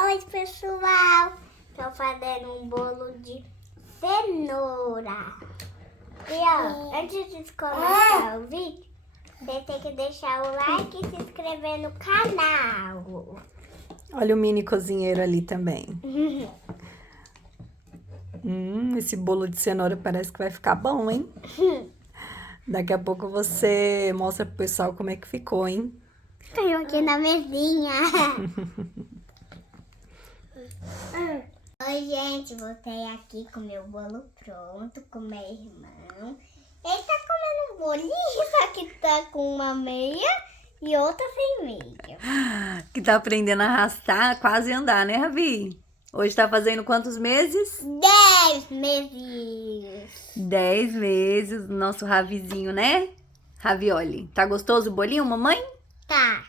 Oi, pessoal! Tô fazendo um bolo de cenoura. E ó, antes de começar o vídeo, você tem que deixar o like e se inscrever no canal. Olha o mini cozinheiro ali também. Esse bolo de cenoura parece que vai ficar bom, hein? Daqui a pouco você mostra pro pessoal como é que ficou, hein? Caiu aqui na mesinha. Oi, gente, voltei aqui com meu bolo pronto, com meu irmão. Ele tá comendo um bolinho, só que tá com uma meia e outra sem meia. Que tá aprendendo a arrastar, quase andar, né, Ravi? Hoje tá fazendo quantos meses? 10 meses. 10 meses, nosso Ravizinho, né? Ravioli. Tá gostoso o bolinho, mamãe? Tá.